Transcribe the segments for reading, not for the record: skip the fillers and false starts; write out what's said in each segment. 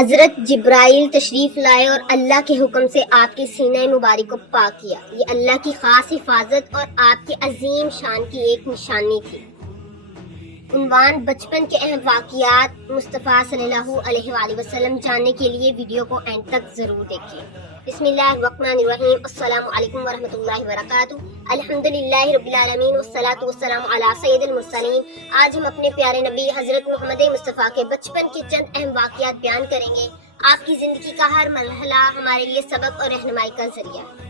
حضرت جبرائیل تشریف لائے اور اللہ کے حکم سے آپ کے سینہ مبارک کو پاک کیا۔ یہ اللہ کی خاص حفاظت اور آپ کے عظیم شان کی ایک نشانی تھی۔ عنوان: بچپن کے اہم واقعات مصطفیٰ صلی اللہ علیہ وآلہ وسلم۔ جاننے کے لیے ویڈیو کو اینڈ تک ضرور دیکھیں۔ بسم اللہ الرحمن الرحیم۔ السلام علیکم ورحمۃ اللہ وبرکاتہ۔ الحمدللہ رب العالمین والصلاة والسلام علی سید المرسلین۔ آج ہم اپنے پیارے نبی حضرت محمد مصطفیٰ کے بچپن کے چند اہم واقعات بیان کریں گے۔ آپ کی زندگی کا ہر مرحلہ ہمارے لیے سبق اور رہنمائی کا ذریعہ ہے۔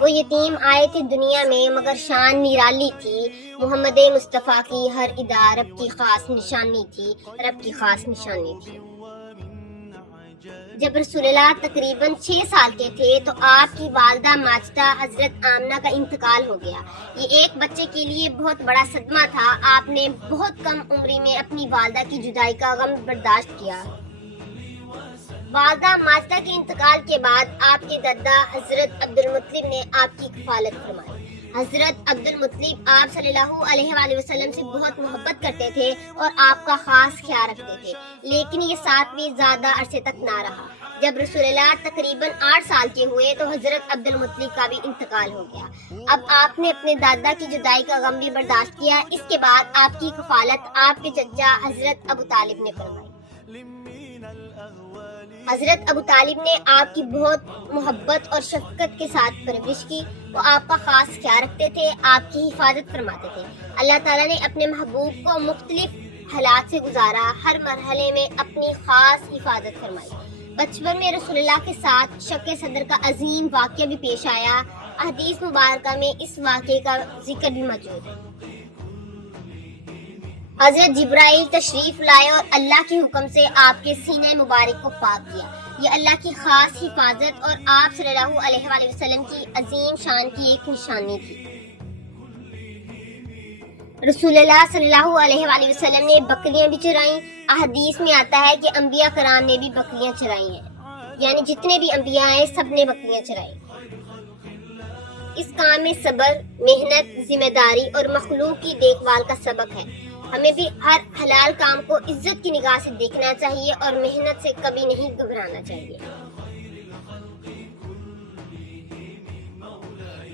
وہ یتیم آئے تھے دنیا میں مگر شان نرالی تھی۔ محمد مصطفیٰ کی ہر ادا رب کی خاص نشانی تھی، رب کی خاص نشانی تھی۔ جب رسول اللہ تقریباً 6 سال کے تھے تو آپ کی والدہ ماجدہ حضرت آمنہ کا انتقال ہو گیا۔ یہ ایک بچے کے لیے بہت بڑا صدمہ تھا۔ آپ نے بہت کم عمری میں اپنی والدہ کی جدائی کا غم برداشت کیا۔ والدہ ماجدہ کے انتقال کے بعد آپ کے دادا حضرت عبدالمطلب نے آپ کی کفالت فرمائی۔ حضرت عبدالمطلب آپ صلی اللہ علیہ وآلہ وسلم سے بہت محبت کرتے تھے اور آپ کا خاص خیال رکھتے تھے، لیکن یہ ساتھ بھی زیادہ عرصے تک نہ رہا۔ جب رسول اللہ تقریباً 8 سال کے ہوئے تو حضرت عبدالمطلب کا بھی انتقال ہو گیا۔ اب آپ نے اپنے دادا کی جدائی کا غم بھی برداشت کیا۔ اس کے بعد آپ کی کفالت آپ کے چچا حضرت ابو طالب نے فرمائی۔ حضرت ابو طالب نے آپ کی بہت محبت اور شفقت کے ساتھ پرورش کی۔ وہ آپ کا خاص خیال رکھتے تھے، آپ کی حفاظت فرماتے تھے۔ اللہ تعالیٰ نے اپنے محبوب کو مختلف حالات سے گزارا، ہر مرحلے میں اپنی خاص حفاظت فرمائی۔ بچپن میں رسول اللہ کے ساتھ شق صدر کا عظیم واقعہ بھی پیش آیا۔ احادیث مبارکہ میں اس واقعے کا ذکر بھی موجود ہے۔ حضرت جبرائیل تشریف لائے اور اللہ کے حکم سے آپ کے سینہ مبارک کو پاک کیا۔ یہ اللہ کی خاص حفاظت اور آپ صلی اللہ علیہ وآلہ وسلم کی عظیم شان کی ایک نشانی تھی۔ رسول اللہ صلی اللہ علیہ وآلہ وسلم نے بکریاں بھی چرائیں۔ احادیث میں آتا ہے کہ انبیاء کرام نے بھی بکریاں چرائی ہیں، یعنی جتنے بھی انبیاء ہیں سب نے بکریاں چرائی۔ اس کام میں صبر، محنت، ذمہ داری اور مخلوق کی دیکھ بھال کا سبق ہے۔ ہمیں بھی ہر حلال کام کو عزت کی نگاہ سے دیکھنا چاہیے اور محنت سے کبھی نہیں گھبرانا چاہیے۔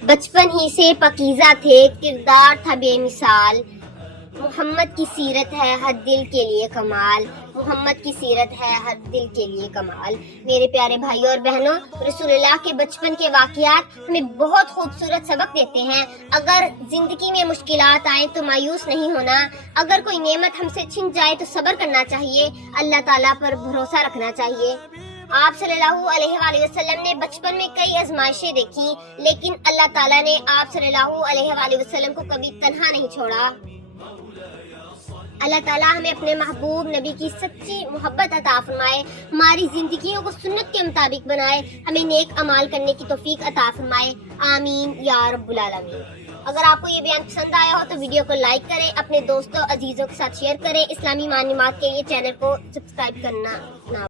بچپن ہی سے پاکیزہ تھے، کردار تھا بے مثال۔ محمد کی سیرت ہے ہر دل کے لیے کمال، محمد کی سیرت ہے ہر دل کے لیے کمال۔ میرے پیارے بھائیوں اور بہنوں، رسول اللہ کے بچپن کے واقعات ہمیں بہت خوبصورت سبق دیتے ہیں۔ اگر زندگی میں مشکلات آئیں تو مایوس نہیں ہونا، اگر کوئی نعمت ہم سے چھن جائے تو صبر کرنا چاہیے، اللہ تعالیٰ پر بھروسہ رکھنا چاہیے۔ آپ صلی اللہ علیہ وآلہ وسلم نے بچپن میں کئی آزمائشیں دیکھی، لیکن اللہ تعالیٰ نے آپ صلی اللہ علیہ وآلہ وسلم کو کبھی تنہا نہیں چھوڑا۔ اللہ تعالیٰ ہمیں اپنے محبوب نبی کی سچی محبت عطا فرمائے، ہماری زندگیوں کو سنت کے مطابق بنائے، ہمیں نیک اعمال کرنے کی توفیق عطا فرمائے، آمین یا رب العالمین۔ اگر آپ کو یہ بیان پسند آیا ہو تو ویڈیو کو لائک کریں، اپنے دوستوں عزیزوں کے ساتھ شیئر کریں۔ اسلامی معلومات کے لیے چینل کو سبسکرائب کرنا نہ